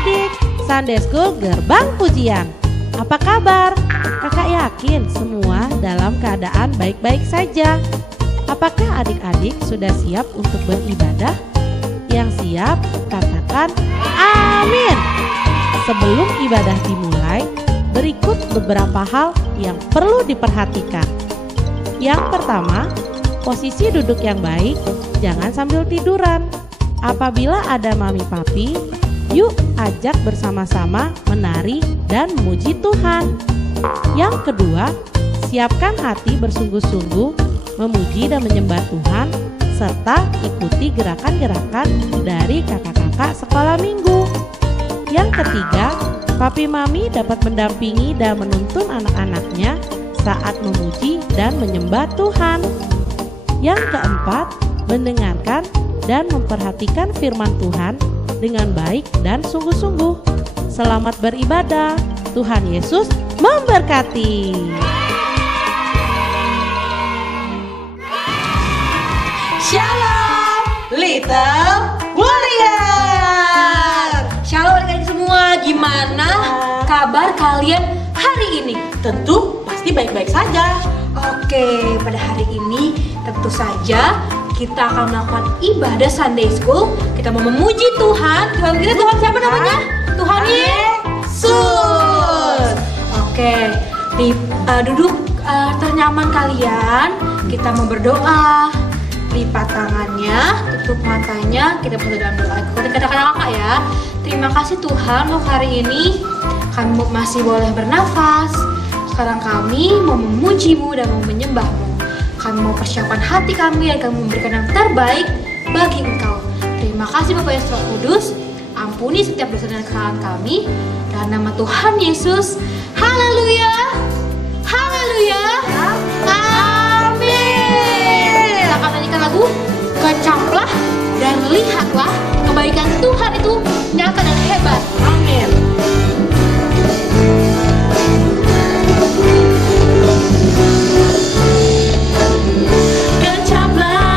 adik-adik, Sunday School Gerbang Pujian. Apa kabar? Kakak yakin semua dalam keadaan baik-baik saja. Apakah adik-adik sudah siap untuk beribadah? Yang siap, katakan amin. Sebelum ibadah dimulai, berikut beberapa hal yang perlu diperhatikan. Yang pertama, posisi duduk yang baik, jangan sambil tiduran. Apabila ada mami papi, yuk ajak bersama-sama menari dan memuji Tuhan. Yang kedua, siapkan hati bersungguh-sungguh memuji dan menyembah Tuhan, serta ikuti gerakan-gerakan dari kakak-kakak sekolah minggu. Yang ketiga, papi mami dapat mendampingi dan menuntun anak-anaknya saat memuji dan menyembah Tuhan. Yang keempat, mendengarkan dan memperhatikan firman Tuhan dengan baik dan sungguh-sungguh. Selamat beribadah. Tuhan Yesus memberkati. Shalom, Little Warrior. Shalom adik-adik semua, gimana kabar kalian hari ini? Tentu pasti baik-baik saja. Oke, pada hari ini tentu saja kita akan melakukan ibadah Sunday School. Kita mau memuji Tuhan. Tuhan kita Tuhan siapa namanya? Tuhan Yesus. Oke, duduk ternyaman kalian. Kita mau berdoa. Lipat tangannya, tutup matanya, kita berdoa dalam doa. Katakan kakak ya. Terima kasih Tuhan untuk hari ini kami masih boleh bernafas. Sekarang kami mau memuji-Mu dan mau menyembah-Mu. Kami mau persiapkan hati kami dan kami memberikan yang terbaik bagi Engkau. Terima kasih Bapak Yesus Roh Kudus. Ampuni setiap dosa dan kesalahan kami. Dalam nama Tuhan Yesus. Haleluya. Haleluya. Amin. Kita akan nyanyikan lagu Kecaplah dan lihatlah kebaikan Tuhan itu nyata dan hebat. Amin. Kecaplah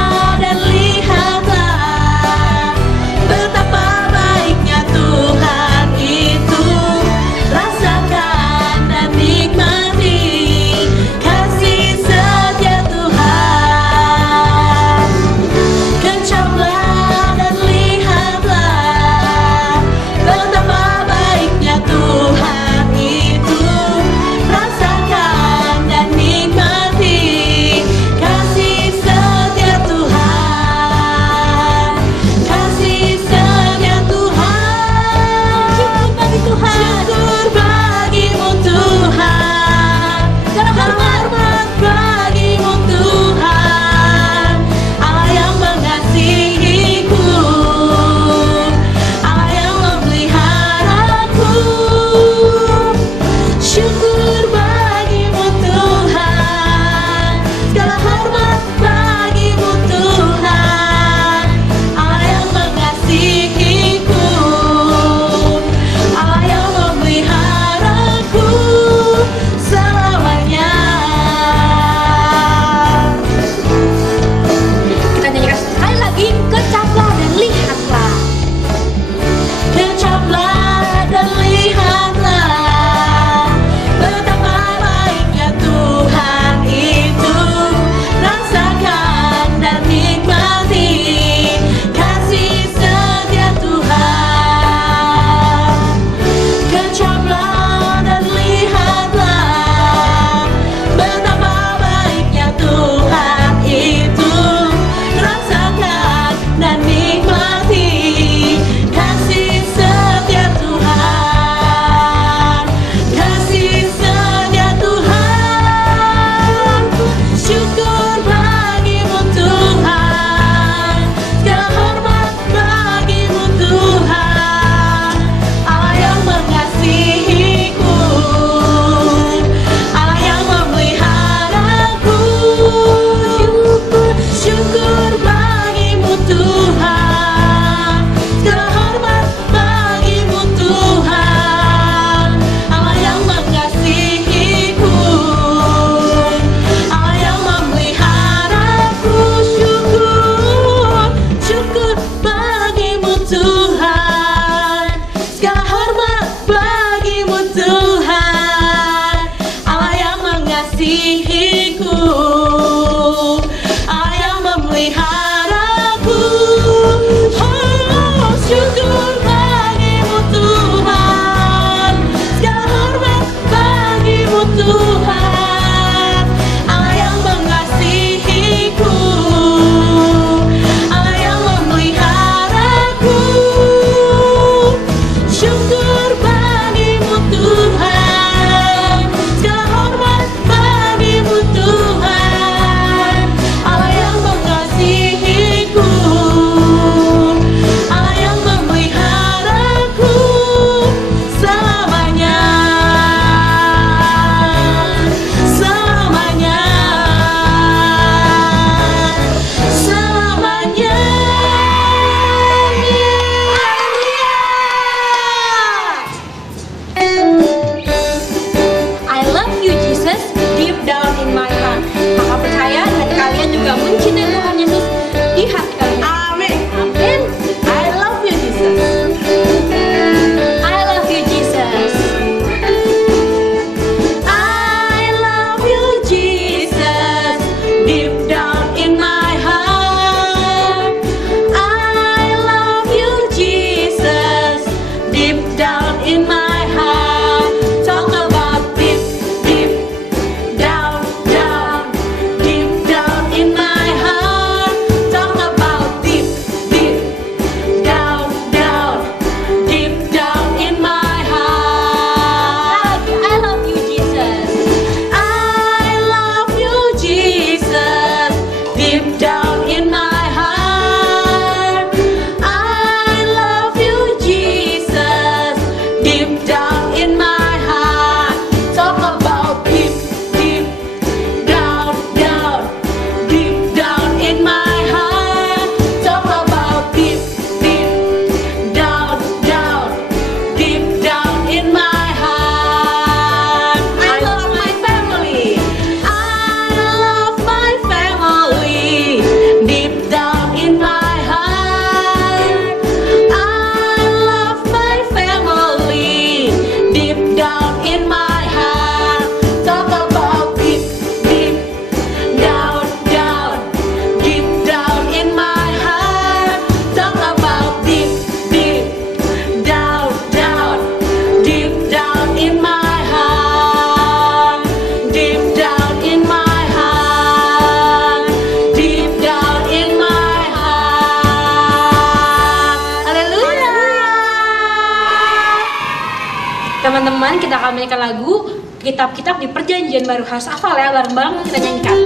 teman-teman, kita akan menyanyikan lagu Kitab-Kitab di Perjanjian Baru. Harus hafal ya, bareng-bareng kita nyanyikan.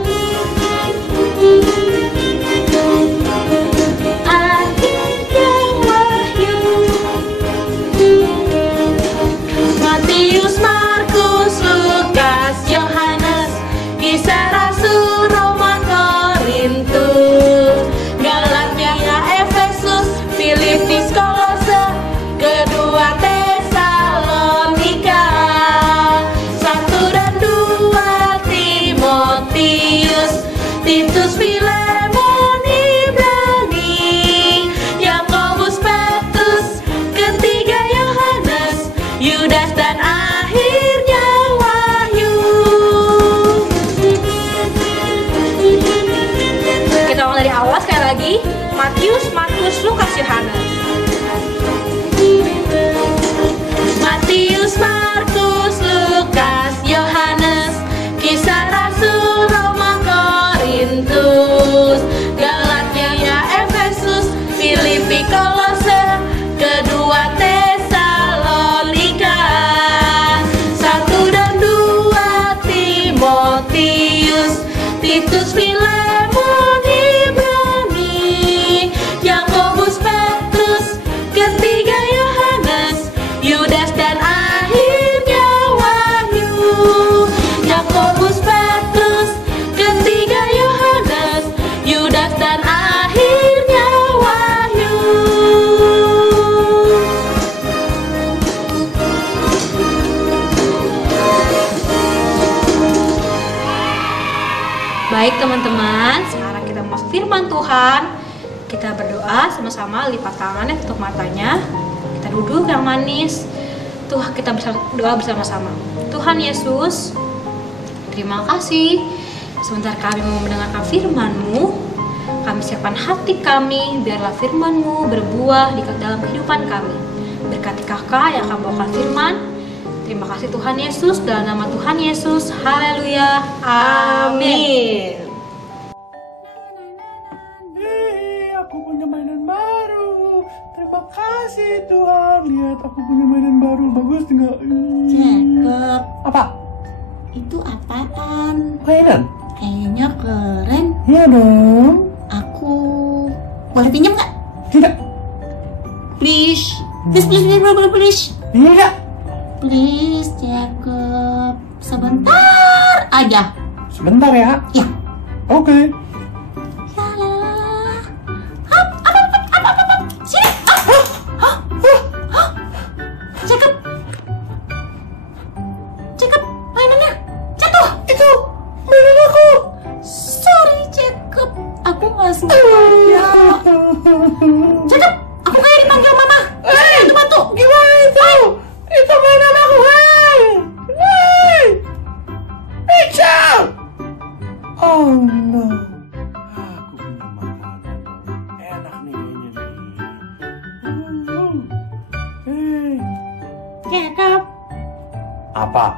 Akhirnya wahyu, Matius, Markus, Lukas, Yohanes, Kisah Rasul, Roma, Korintus, Galatia, Efesus, Filipi, Kolose, kedua Tesalonika, 1 dan 2 Timotius, Titus, Filemon, Ibrani, Yakobus, Petrus, ketiga Yohanes, Yudas, dan akhirnya Wahyu. Kita ulang dari awal sekali lagi. Matius, Markus, Lukas, Yohanes. Matius, Markus, Lukas, Yohanes, Kisah Rasul, Roma, Korintus, Galatia, Efesus, Filipi, Kolose, kedua Tesalonika, 1 dan 2 Timotius, Titus, Filemon, Ibrani, Yakobus, Petrus, ketiga Yohanes, Yudas, dan akhirnya Wahyu. Yakobus, Petrus, ketiga Yohanes, Yudas, dan akhirnya Wahyu. Baik teman-teman, sekarang kita masuk firman Tuhan. Kita berdoa sama-sama, lipat tangannya, tutup matanya. Kita duduk yang manis. Tuhan, kita berdoa bersama-sama. Tuhan Yesus, terima kasih. Sebentar kami mau mendengarkan firman-Mu. Kami siapkan hati kami, biarlah firman-Mu berbuah di dalam kehidupan kami. Berkati kakak yang akan bawakan firman. Terima kasih Tuhan Yesus, dalam nama Tuhan Yesus. Haleluya. Amin. Aku punya mainan baru. Terima kasih Tuhan. Lihat, aku punya mainan baru. Bagus nggak? Cakep. Apa? Itu apaan? Mainan? Kayaknya keren. Iya dong. Aku boleh pinjam nggak? Tidak. Please. Please. Tidak. Please, cakep. Sebentar aja. Sebentar ya. Ya. Oke. Sini. Cakep. Cakep. Mainannya jatuh. Itu mainan aku. Sorry, cakep. Aku nggak sengaja. Cakep. Aku kayak dipanggil mama. Bantu. Gimana itu? Itu mainan aku. Hey. Rachel. Oh no. Aku punya makanan. Enak nih kayaknya nih. Hey. Cakep. Apa?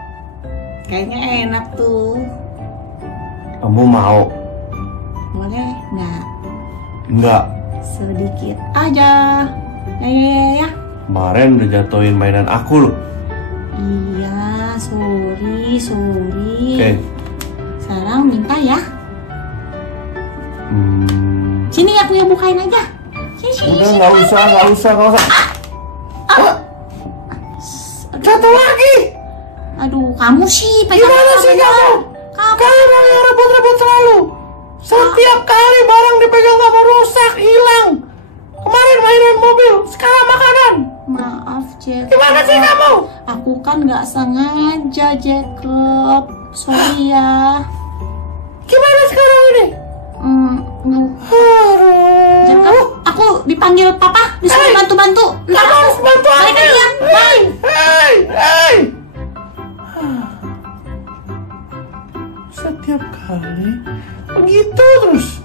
Kayaknya enak tuh. Kamu mau? Boleh nggak? Enggak. Sedikit aja. Ya. Kemarin udah jatuhin mainan aku loh. Iya, sorry. Oke. Sekarang minta ya. Sini aku yang bukain aja. Sini. Udah nggak usah. Jatuh lagi. Aduh, kamu sih pegang. Gimana sih kamu? Kamu yang rebut-rebut selalu. Setiap kali barang dipegang kamu rusak, hilang. Kemarin mainan mobil, sekarang makanan. Maaf, Jacob. Gimana sih kamu? Aku kan nggak sengaja, Jacob. Sorry ya. Gimana sekarang ini? Jacob, aku dipanggil papa, disuruh bantu-bantu. Kamu harus bantu aku. Balik aja. Bye. Hey. Setiap kali begitu terus.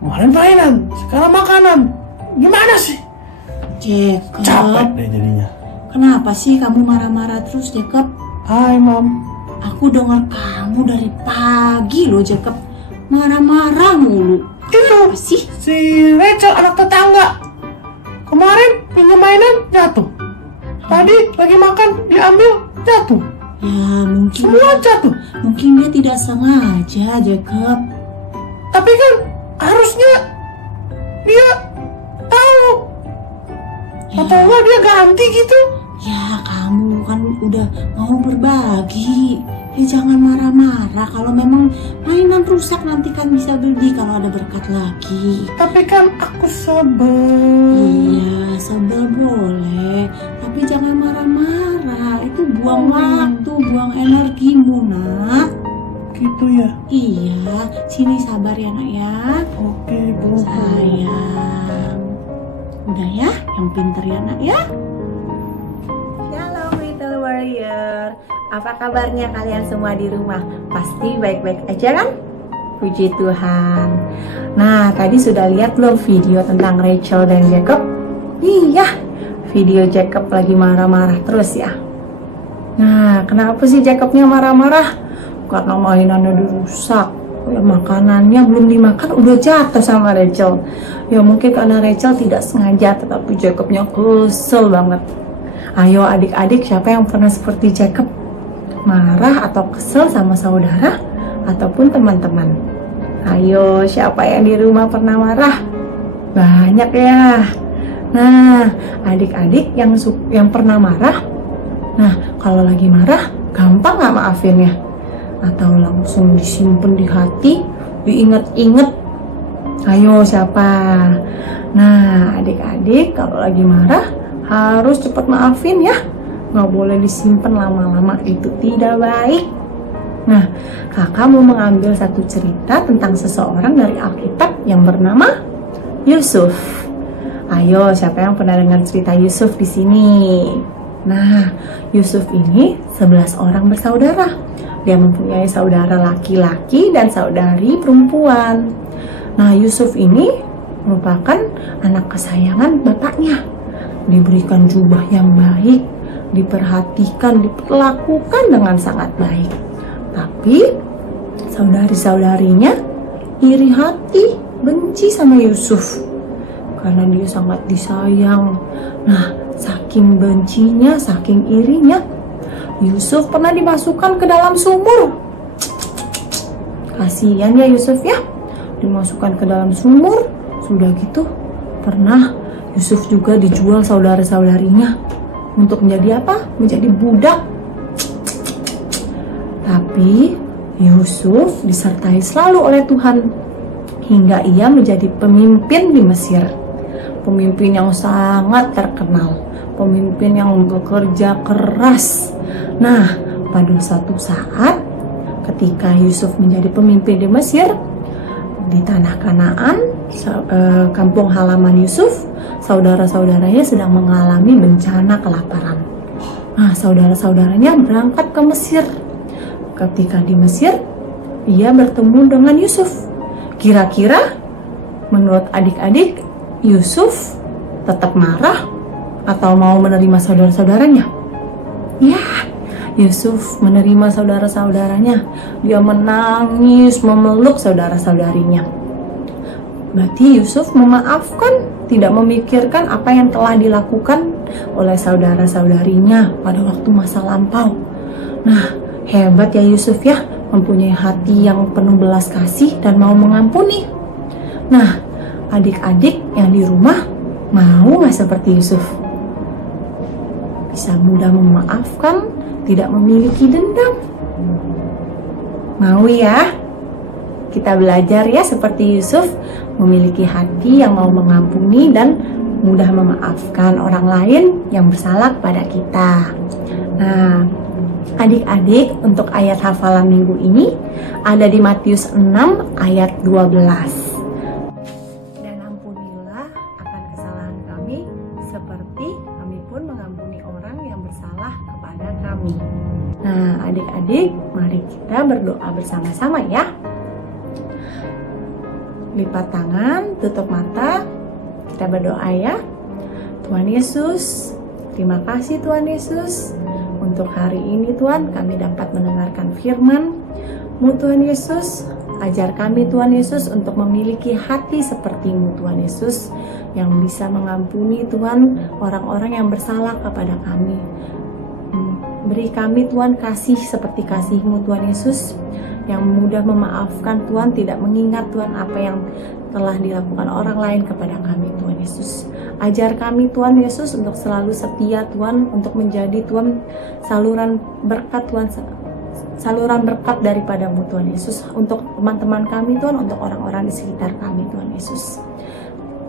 Kemarin mainan, sekarang makanan. Gimana sih? Jacob, Capek deh jadinya. kenapa sih kamu marah-marah terus, Jacob? Hai, Mam. Aku dengar kamu dari pagi loh, Jacob. Marah-marah mulu. Itu Apa sih? si Rachel, anak tetangga. Kemarin pinjam mainan jatuh. Tadi lagi makan diambil jatuh. Ya mungkin Semua jatuh. mungkin dia tidak sengaja, Jacob. Tapi kan harusnya dia tahu. Atau enggak dia ganti gitu. Ya kamu kan udah mau berbagi. Ya jangan marah-marah. Kalau memang mainan rusak nanti kan bisa beli kalau ada berkat lagi. Tapi kan aku sebel. Iya, sebel boleh, tapi jangan marah-marah. Itu buang waktu, buang energimu, Nak. Gitu ya. Iya, sini sabar ya, Nak ya. Oke, Bu. Sayang. Udah ya, yang pinter ya, Nak ya. Shalom Little Warrior. Apa kabarnya kalian semua di rumah? Pasti baik-baik aja kan? Puji Tuhan. Nah, tadi sudah lihat belum video tentang Rachel dan Jacob? Iya, video Jacob lagi marah-marah terus ya. Nah, kenapa sih Jacobnya marah-marah? Karena mainannya dirusak. Ya, makanannya belum dimakan udah jatuh sama Rachel. Ya mungkin karena Rachel tidak sengaja, tetapi Jacobnya kesel banget. Ayo adik-adik, siapa yang pernah seperti Jacob? Marah atau kesel sama saudara ataupun teman-teman? Ayo, siapa yang di rumah pernah marah? Banyak ya. Nah, adik-adik yang pernah marah, nah kalau lagi marah gampang nggak maafinnya? Atau langsung disimpan di hati, diinget-inget? Ayo siapa? Nah, adik-adik kalau lagi marah harus cepat maafin ya. Nggak boleh disimpan lama-lama, itu tidak baik. Nah, kakak mau mengambil satu cerita tentang seseorang dari Alkitab yang bernama Yusuf. Ayo, siapa yang pernah dengar cerita Yusuf di sini? Nah, Yusuf ini 11 orang bersaudara. Dia mempunyai saudara laki-laki dan saudari perempuan. Nah, Yusuf ini merupakan anak kesayangan bapaknya. Diberikan jubah yang baik, diperhatikan, diperlakukan dengan sangat baik. Tapi saudari-saudarinya iri hati, benci sama Yusuf karena dia sangat disayang. Nah, saking bencinya, saking irinya, Yusuf pernah dimasukkan ke dalam sumur. Kasihan ya Yusuf ya, dimasukkan ke dalam sumur. Sudah gitu, pernah Yusuf juga dijual saudara-saudarinya untuk menjadi apa? Menjadi budak. Tapi Yusuf disertai selalu oleh Tuhan hingga ia menjadi pemimpin di Mesir. Pemimpin yang sangat terkenal, pemimpin yang bekerja keras. Nah, pada suatu saat ketika Yusuf menjadi pemimpin di Mesir, di tanah Kanaan, kampung halaman Yusuf, saudara-saudaranya sedang mengalami bencana kelaparan. Nah, saudara-saudaranya berangkat ke Mesir. Ketika di Mesir, ia bertemu dengan Yusuf. Kira-kira menurut adik-adik, Yusuf tetap marah atau mau menerima saudara-saudaranya? Ya, Yusuf menerima saudara-saudaranya. Dia menangis, memeluk saudara-saudarinya. Berarti Yusuf memaafkan, tidak memikirkan apa yang telah dilakukan oleh saudara-saudarinya pada waktu masa lampau. Nah, hebat ya Yusuf ya, mempunyai hati yang penuh belas kasih dan mau mengampuni. Nah, adik-adik yang di rumah mau nggak seperti Yusuf? Bisa mudah memaafkan, tidak memiliki dendam. Mau ya? Kita belajar ya seperti Yusuf, memiliki hati yang mau mengampuni dan mudah memaafkan orang lain yang bersalah kepada kita. Nah, adik-adik, untuk ayat hafalan minggu ini ada di Matius 6 ayat 12. Dan ampunilah akan kesalahan kami seperti kami pun mengampuni orang yang bersalah kepada kami. Nah, adik-adik, mari kita berdoa bersama-sama ya. Lipat tangan, tutup mata, kita berdoa ya. Tuhan Yesus, terima kasih Tuhan Yesus. Untuk hari ini Tuhan, kami dapat mendengarkan firman-Mu Tuhan Yesus. Ajar kami Tuhan Yesus untuk memiliki hati seperti-Mu Tuhan Yesus, yang bisa mengampuni Tuhan orang-orang yang bersalah kepada kami. Beri kami Tuhan kasih seperti kasih-Mu Tuhan Yesus, yang mudah memaafkan Tuhan, tidak mengingat Tuhan apa yang telah dilakukan orang lain kepada kami Tuhan Yesus. Ajar kami Tuhan Yesus untuk selalu setia Tuhan, untuk menjadi Tuhan saluran berkat Tuhan, saluran berkat daripada-Mu Tuhan Yesus, untuk teman-teman kami Tuhan, untuk orang-orang di sekitar kami Tuhan Yesus.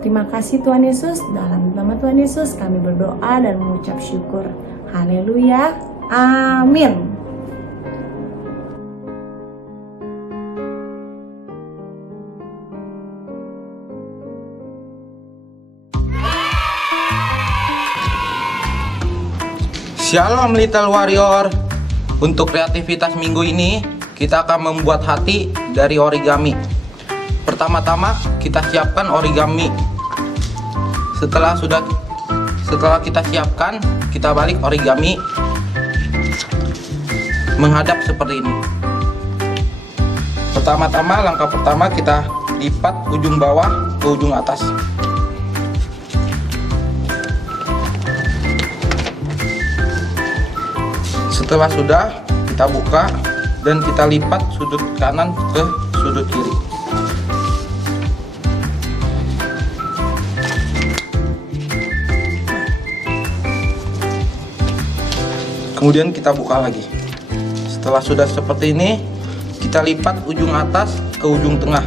Terima kasih Tuhan Yesus, dalam nama Tuhan Yesus kami berdoa dan mengucap syukur. Haleluya, amin. Shalom Little Warrior. Untuk kreativitas minggu ini, kita akan membuat hati dari origami. Pertama-tama kita siapkan origami. Setelah kita siapkan, kita balik origami menghadap seperti ini. Pertama-tama, langkah pertama kita lipat ujung bawah ke ujung atas. Setelah sudah, kita buka dan kita lipat sudut kanan ke sudut kiri. Kemudian kita buka lagi. Setelah sudah seperti ini, kita lipat ujung atas ke ujung tengah.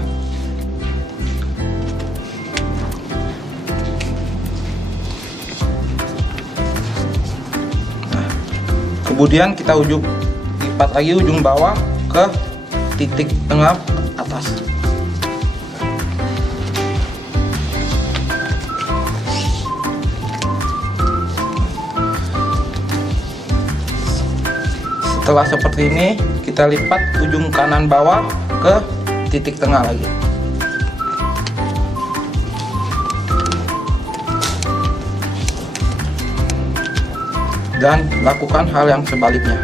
Kemudian kita lipat lagi ujung bawah ke titik tengah atas. Setelah seperti ini, kita lipat ujung kanan bawah ke titik tengah lagi. Dan lakukan hal yang sebaliknya.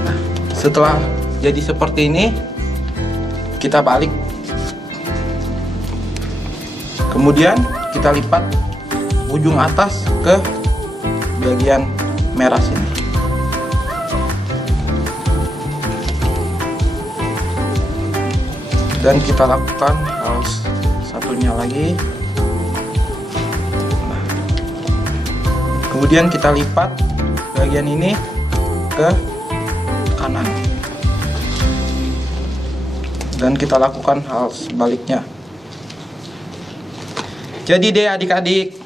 Nah, setelah jadi seperti ini, kita balik. Kemudian kita lipat ujung atas ke bagian merah sini. Dan kita lakukan hal satunya lagi. Nah, kemudian kita lipat bagian ini ke kanan. Dan kita lakukan hal sebaliknya. Jadi deh adik-adik,